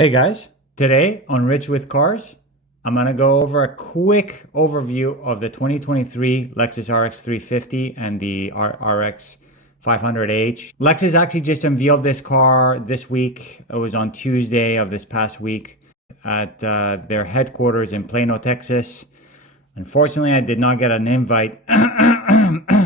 Hey guys, today on Rich with Cars, I'm going to go over a quick overview of the 2023 Lexus RX 350 and the RX 500h. Lexus actually just unveiled this car this week. It was on Tuesday of this past week at their headquarters in Plano, Texas. Unfortunately, I did not get an invite.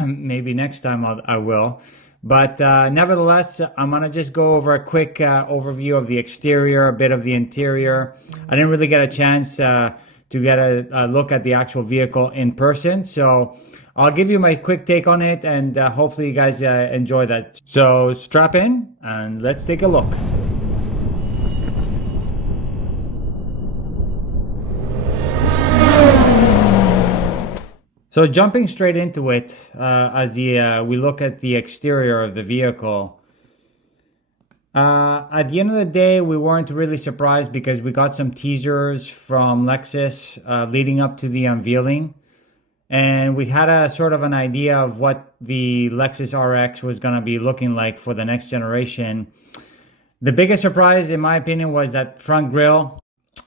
Maybe next time I will. But nevertheless, I'm going to just go over a quick overview of the exterior, a bit of the interior. I didn't really get a chance to get a look at the actual vehicle in person. So I'll give you my quick take on it, and hopefully you guys enjoy that. So strap in and let's take a look. So jumping straight into it, as we look at the exterior of the vehicle, at the end of the day, we weren't really surprised because we got some teasers from Lexus leading up to the unveiling. And we had a sort of an idea of what the Lexus RX was going to be looking like for the next generation. The biggest surprise, in my opinion, was that front grille.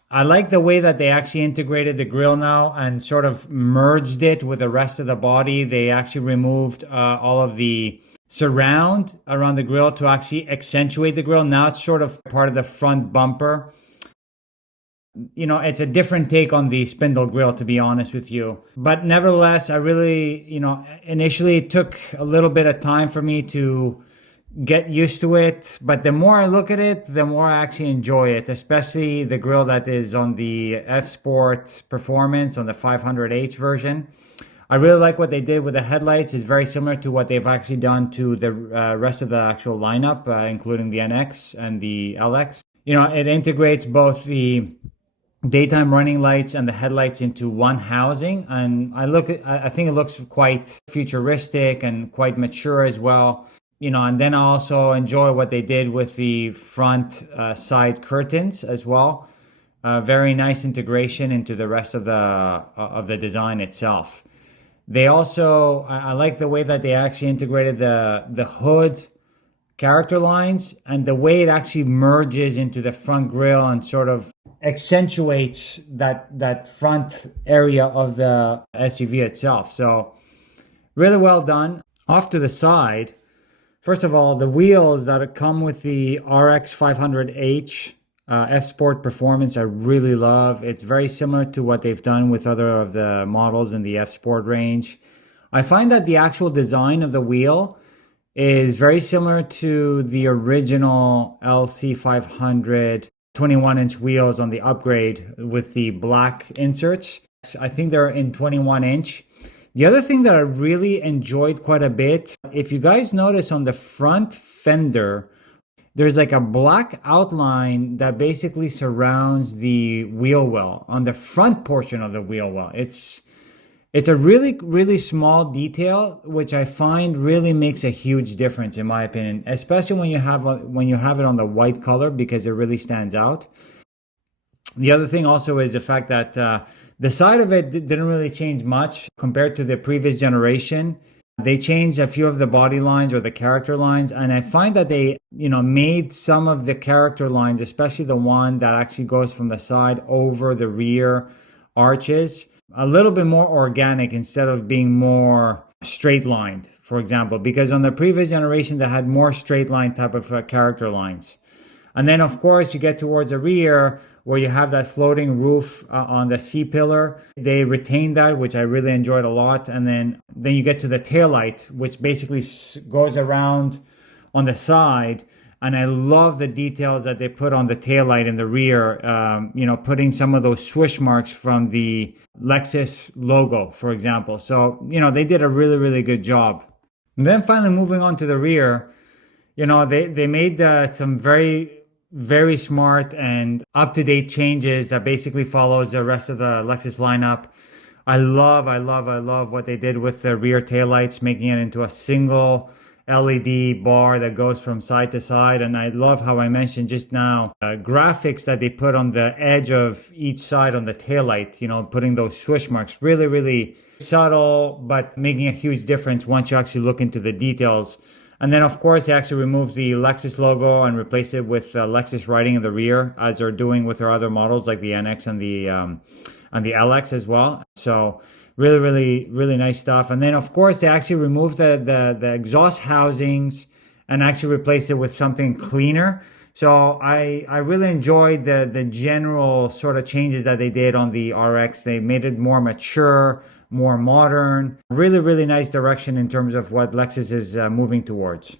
I like the way that they actually integrated the grille now and sort of merged it with the rest of the body. They actually removed all of the surround around the grille to actually accentuate the grille. Now it's sort of part of the front bumper. You know, it's a different take on the spindle grille, to be honest with you. But nevertheless, I really, initially it took a little bit of time for me to get used to it, but the more I look at it, the more I actually enjoy it, especially the grille that is on the F Sport Performance on the 500h version. I really like what they did with the headlights. It's very similar to what they've actually done to the rest of the actual lineup, including the NX and the LX. It integrates both the daytime running lights and the headlights into one housing, and I think it looks quite futuristic and quite mature as well. And then I also enjoy what they did with the front side curtains as well. Very nice integration into the rest of the design itself. They also, I like the way that they actually integrated the hood character lines and the way it actually merges into the front grille and sort of accentuates that front area of the SUV itself. So really well done. Off to the side, first of all, the wheels that come with the RX500h F Sport Performance I really love. It's very similar to what they've done with other of the models in the F Sport range. I find that the actual design of the wheel is very similar to the original LC500 21-inch wheels on the upgrade with the black inserts. I think they're in 21-inch. The other thing that I really enjoyed quite a bit, if you guys notice on the front fender, there's like a black outline that basically surrounds the wheel well on the front portion of the wheel well. It's a really, really small detail, which I find really makes a huge difference in my opinion, especially when you have it on the white color, because it really stands out. The other thing also is the fact that the side of it didn't really change much compared to the previous generation. They changed a few of the body lines or the character lines, and I find that they, made some of the character lines, especially the one that actually goes from the side over the rear arches, a little bit more organic instead of being more straight lined, for example, because on the previous generation they had more straight line type of character lines. And then, of course, you get towards the rear where you have that floating roof on the C-pillar. They retained that, which I really enjoyed a lot. And then you get to the taillight, which basically goes around on the side. And I love the details that they put on the taillight in the rear, putting some of those swoosh marks from the Lexus logo, for example. So, they did a really, really good job. And then finally moving on to the rear, they made some very smart and up-to-date changes that basically follows the rest of the Lexus lineup. I love what they did with the rear taillights, making it into a single LED bar that goes from side to side. And I love how I mentioned just now graphics that they put on the edge of each side on the taillight, putting those swoosh marks. Really, really subtle, but making a huge difference once you actually look into the details And then, of course, they actually removed the Lexus logo and replaced it with Lexus writing in the rear, as they're doing with their other models like the NX and the LX as well. So really, really, really nice stuff. And then, of course, they actually removed the exhaust housings and actually replaced it with something cleaner. So I really enjoyed the general sort of changes that they did on the RX. They made it more mature, more modern. Really, really nice direction in terms of what Lexus is moving towards.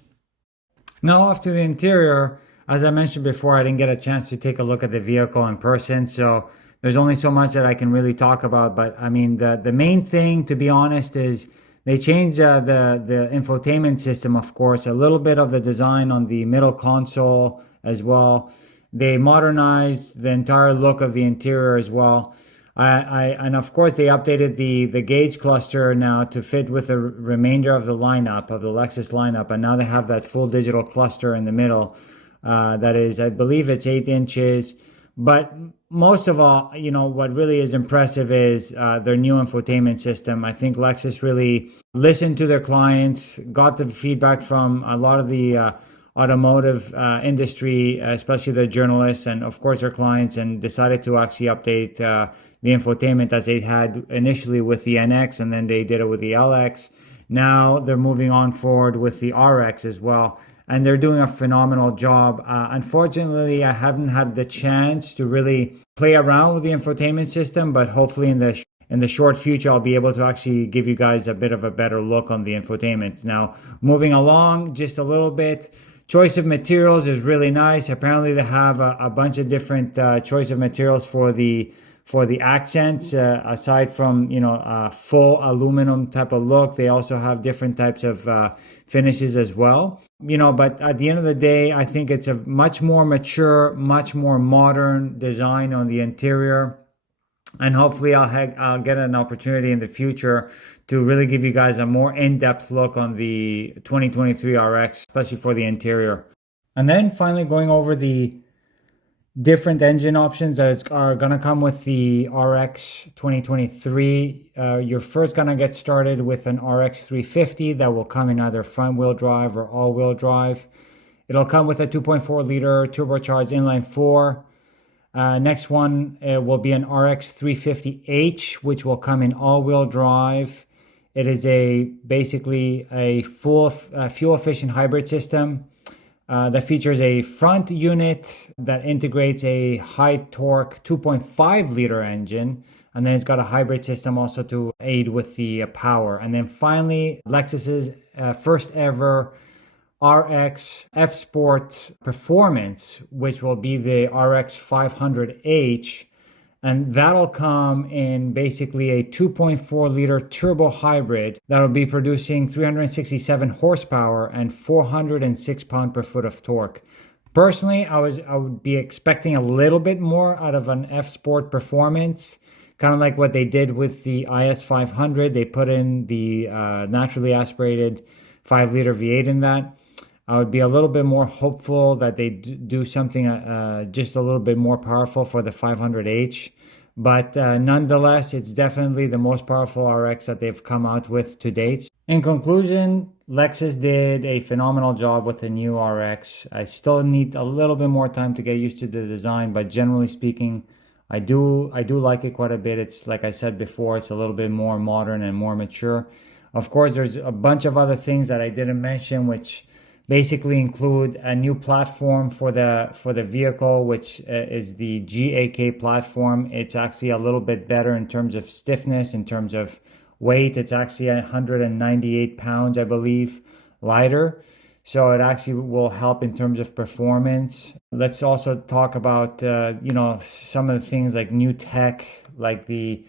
Now off to the interior. As I mentioned before, I didn't get a chance to take a look at the vehicle in person, so there's only so much that I can really talk about. But I mean, the main thing, to be honest, is they changed the infotainment system, of course, a little bit of the design on the middle console as well. They modernized the entire look of the interior as well. And of course they updated the gauge cluster now to fit with the remainder of the lineup of the Lexus lineup, and now they have that full digital cluster in the middle. That is, I believe it's 8 inches. But most of all, you know, what really is impressive is their new infotainment system. I think Lexus really listened to their clients, got the feedback from a lot of the automotive industry, especially the journalists and of course their clients, and decided to actually update the infotainment as they had initially with the NX, and then they did it with the LX. Now they're moving on forward with the RX as well, and they're doing a phenomenal job. Unfortunately, I haven't had the chance to really play around with the infotainment system, but hopefully in the short future, I'll be able to actually give you guys a bit of a better look on the infotainment. Now, moving along just a little bit, choice of materials is really nice. Apparently, they have a bunch of different choice of materials for the accents. Aside from, you know, a full aluminum type of look, they also have different types of finishes as well. You know, but at the end of the day, I think it's a much more mature, much more modern design on the interior. And hopefully I'll get an opportunity in the future to really give you guys a more in-depth look on the 2023 RX, especially for the interior. And then finally going over the different engine options that are going to come with the RX 2023. You're first going to get started with an RX350 that will come in either front-wheel drive or all-wheel drive. It'll come with a 2.4-liter turbocharged inline-4. Next one will be an RX350H, which will come in all-wheel drive. It is basically a full fuel-efficient hybrid system that features a front unit that integrates a high-torque 2.5-liter engine, and then it's got a hybrid system also to aid with the power. And then finally, Lexus's first ever RX F Sport Performance, which will be the RX500h, and that'll come in basically a 2.4-liter turbo hybrid that'll be producing 367 horsepower and 406 pound-per-foot of torque. Personally, I would be expecting a little bit more out of an F Sport Performance, kind of like what they did with the IS500. They put in the naturally aspirated 5-liter V8 in that. I would be a little bit more hopeful that they do something just a little bit more powerful for the 500h. But nonetheless, it's definitely the most powerful RX that they've come out with to date. In conclusion, Lexus did a phenomenal job with the new RX. I still need a little bit more time to get used to the design, but generally speaking, I do like it quite a bit. It's, like I said before, it's a little bit more modern and more mature. Of course, there's a bunch of other things that I didn't mention, which basically include a new platform for the vehicle, which is the GAK platform. It's actually a little bit better in terms of stiffness, in terms of weight. It's actually 198 pounds, I believe, lighter. So it actually will help in terms of performance. Let's also talk about some of the things like new tech, like the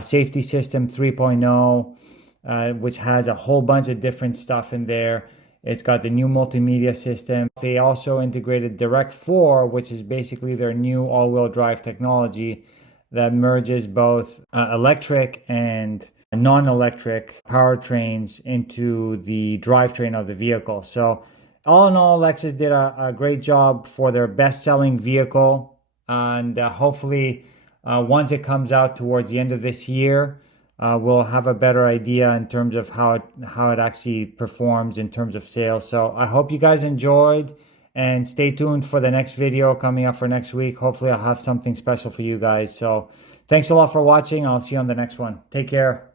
safety system 3.0, which has a whole bunch of different stuff in there. It's got the new multimedia system. They also integrated Direct 4, which is basically their new all-wheel drive technology that merges both electric and non-electric powertrains into the drivetrain of the vehicle. So all in all, Lexus did a great job for their best-selling vehicle. And hopefully, once it comes out towards the end of this year, we'll have a better idea in terms of how it actually performs in terms of sales. So I hope you guys enjoyed, and stay tuned for the next video coming up for next week. Hopefully I'll have something special for you guys. So thanks a lot for watching. I'll see you on the next one. Take care.